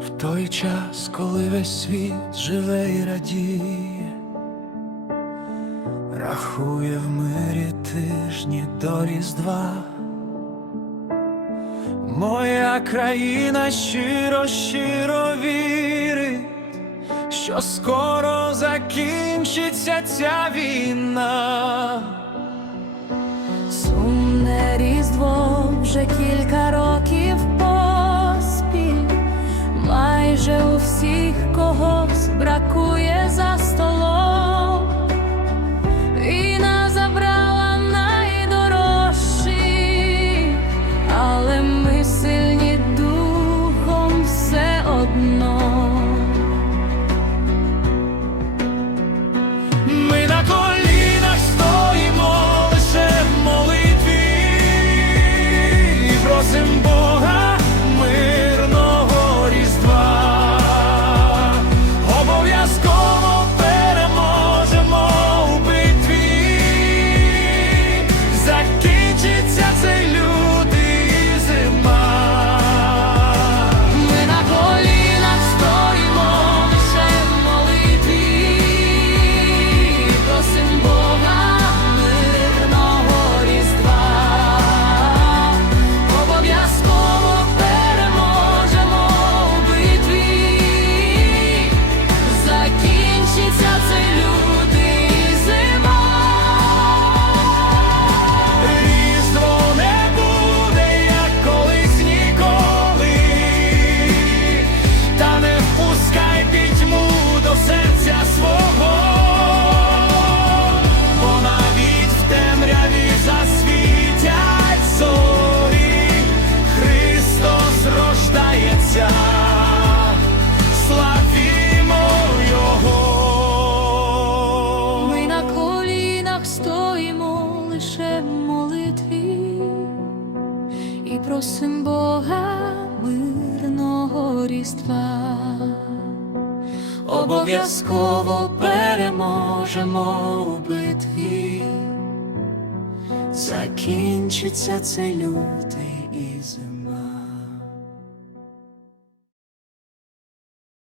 в той час, коли весь світ живе і радіє, рахує в мирі тижні до Різдва. Моя країна щиро, щиро вірить, що скоро закінчиться ця війна. Сумне різдво вже кілька років когось бракує лише молитві і просим Бога мирного різдва. Обов'язково переможемо у битві. Закінчиться це лютий